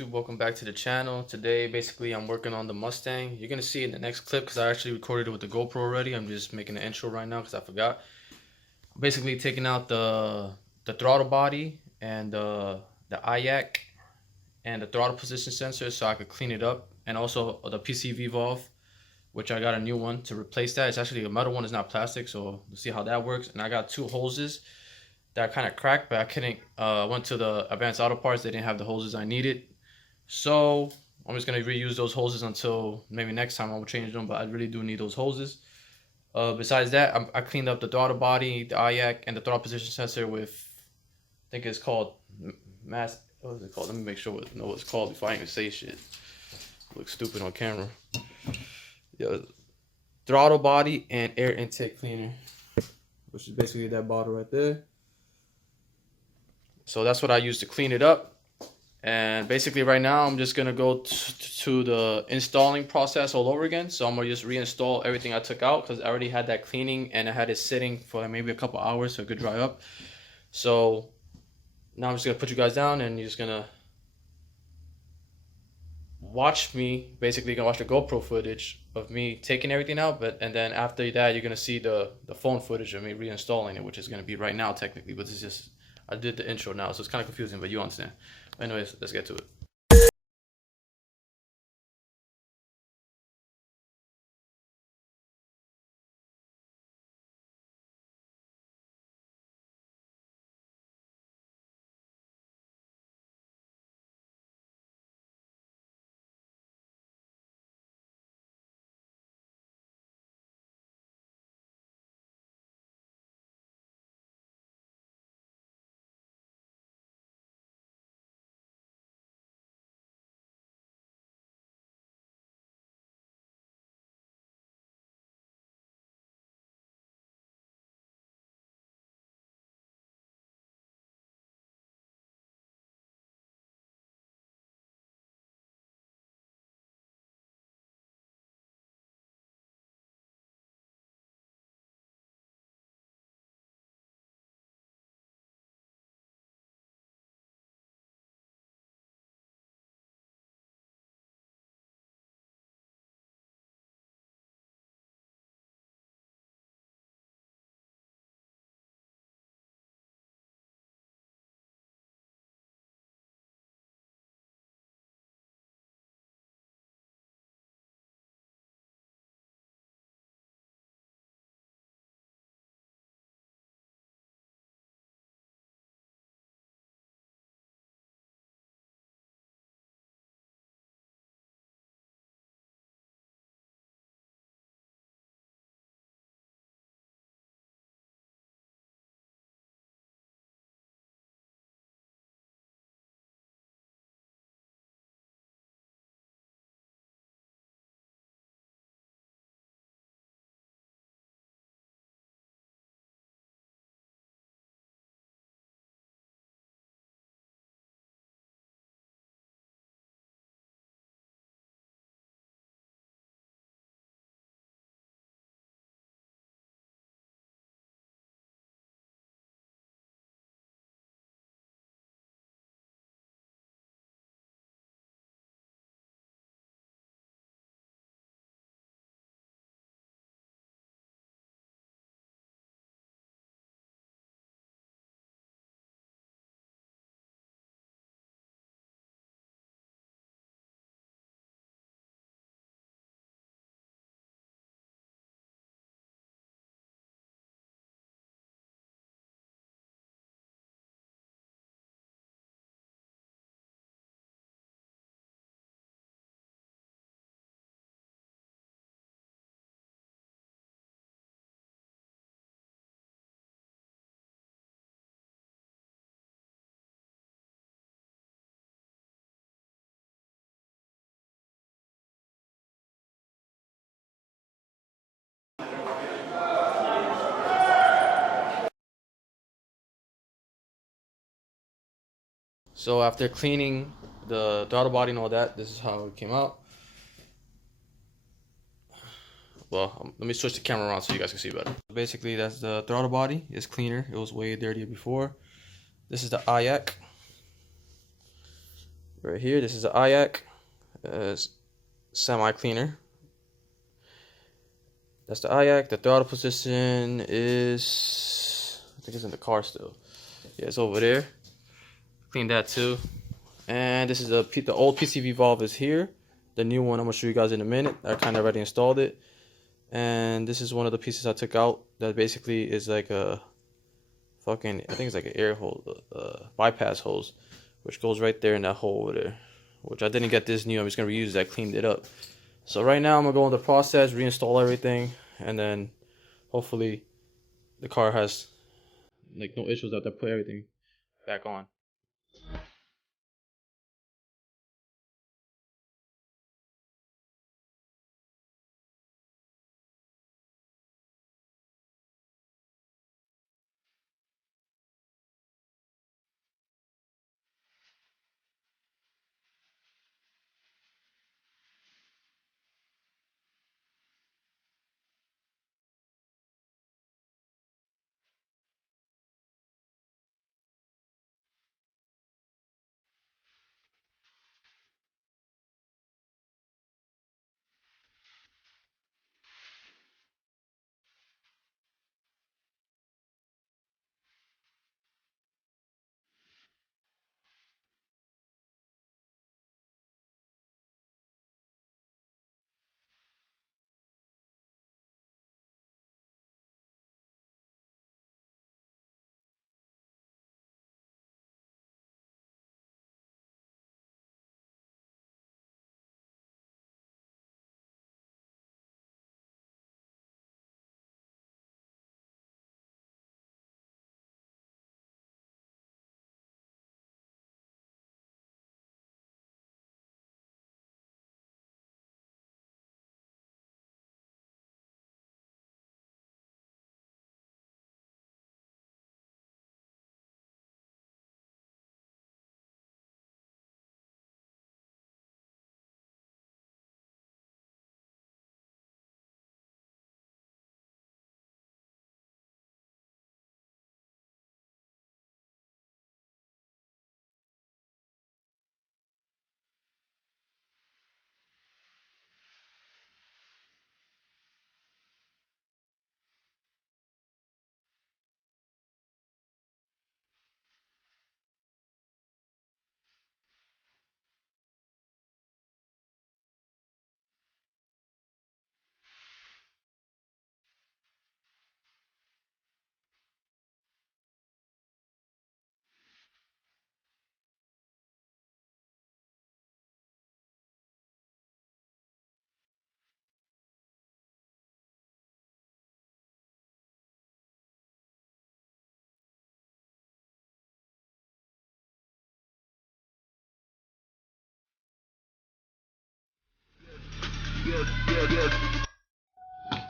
YouTube? Welcome back to the channel. Today basically I'm working on the Mustang. You're gonna see it in the next clip because I actually recorded it with the GoPro already. I'm just making the intro right now because I forgot. I'm basically taking out the throttle body and the IAC and the throttle position sensor so I could clean it up, and also the PCV valve, which I got a new one to replace that. It's actually a metal one, it's not plastic, so we'll see how that works. And I got two hoses that kind of cracked, but I couldn't went to the advanced auto parts. They didn't have the hoses I needed, so I'm just gonna reuse those hoses until maybe next time I will change them, but I really do need those hoses. Besides that, I cleaned up the throttle body, the IAC, and the throttle position sensor with, I think it's called what is it called? Let me make sure I know what it's called before I even say shit. Looks stupid on camera. Yeah, throttle body and air intake cleaner, which is basically that bottle right there. So that's what I use to clean it up. And basically right now I'm just gonna go to the installing process all over again. So I'm gonna just reinstall everything I took out because I already had that cleaning and I had it sitting for like maybe a couple hours so it could dry up. So now I'm just gonna put you guys down and you're just gonna watch me, basically gonna watch the GoPro footage of me taking everything out, and then after that you're gonna see the phone footage of me reinstalling it, which is gonna be right now technically, but it's just I did the intro now, so it's kind of confusing, but you understand. Anyways, let's get to it. So after cleaning the throttle body and all that, this is how it came out. Well, let me switch the camera around so you guys can see better. Basically, that's the throttle body. It's cleaner. It was way dirtier before. This is the IAC. Right here, this is the IAC semi cleaner. That's the IAC. The throttle position is, I think it's in the car still. Yeah, it's over there. Clean that too. And this is the old PCV valve is here. The new one I'm gonna show you guys in a minute. I kind of already installed it. And this is one of the pieces I took out that basically is like a fucking, I think it's like an air hole, bypass hose, which goes right there in that hole over there. Which I didn't get this new. I'm just gonna reuse that. Cleaned it up. So right now I'm gonna go in the process, reinstall everything, and then hopefully the car has like no issues after I put everything back on.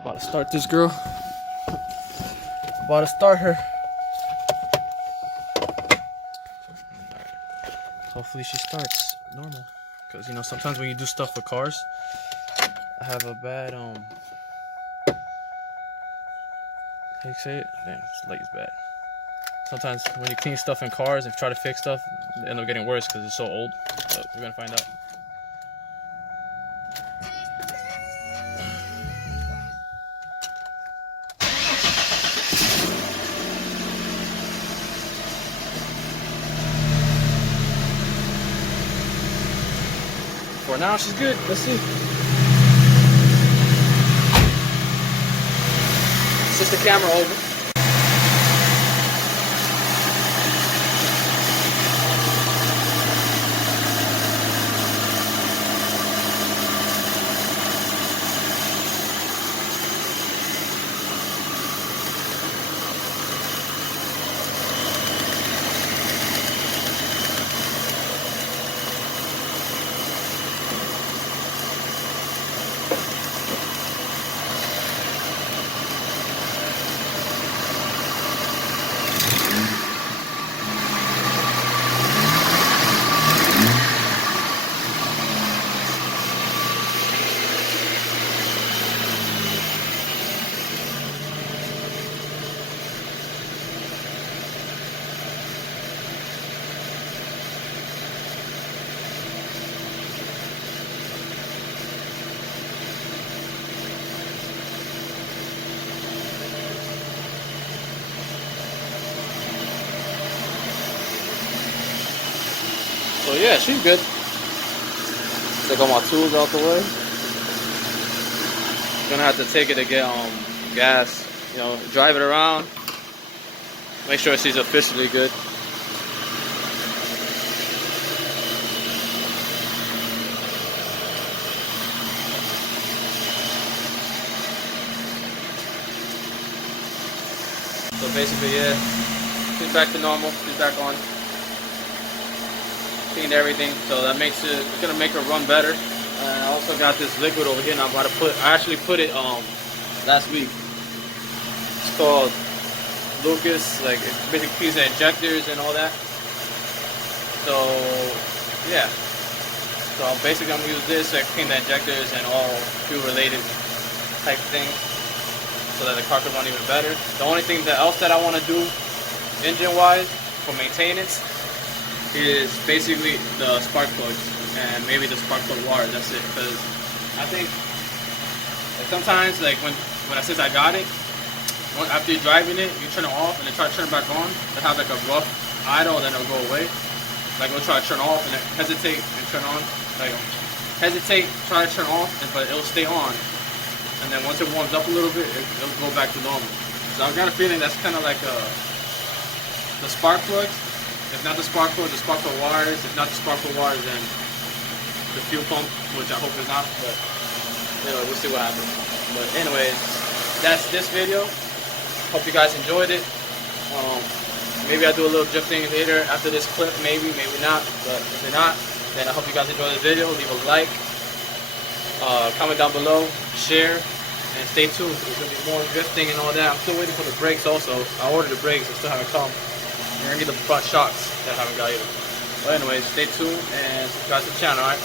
About to start this girl. About to start her. Hopefully she starts normal. Because, you know, sometimes when you do stuff with cars, I have a bad, how you say it? Damn, this light is bad. Sometimes when you clean stuff in cars and try to fix stuff, they end up getting worse because it's so old. But we're going to find out. For now, she's good. Let's see. Switch the camera over. So yeah, she's good. Take all my tools out the way. Gonna have to take it to get gas. You know, drive it around. Make sure she's officially good. So basically, yeah, she's back to normal. She's back on. Cleaned everything, so that makes it. It's gonna make her run better. I also got this liquid over here, and I'm about to put. I actually put it last week. It's called Lucas. Like it basically cleans the injectors and all that. So yeah. So basically, I'm gonna use this to clean the injectors and all fuel related type things, so that the car can run even better. The only thing else that I want to do engine-wise for maintenance is basically the spark plugs and maybe the spark plug wires. That's it. Because I think like sometimes, like when since I got it, after you're driving it, you turn it off and then try to turn it back on. It have like a rough idle, and then it'll go away. Like we'll try to turn off and then hesitate and turn on. Like hesitate, try to turn off, but it'll stay on. And then once it warms up a little bit, it'll go back to normal. So I've got a feeling that's kind of like the spark plugs. If not the spark plug wires. If not the spark plug wires, then the fuel pump, which I hope is not. But anyway, we'll see what happens. But anyways, that's this video. Hope you guys enjoyed it. Maybe I'll do a little drifting later after this clip. Maybe not. But if you're not, then I hope you guys enjoyed the video. Leave a like. Comment down below, share, and stay tuned. There's gonna be more drifting and all that. I'm still waiting for the brakes also. I ordered the brakes, they still haven't come. You're gonna get the front shocks that I haven't got either. But anyways, stay tuned and subscribe to the channel, alright?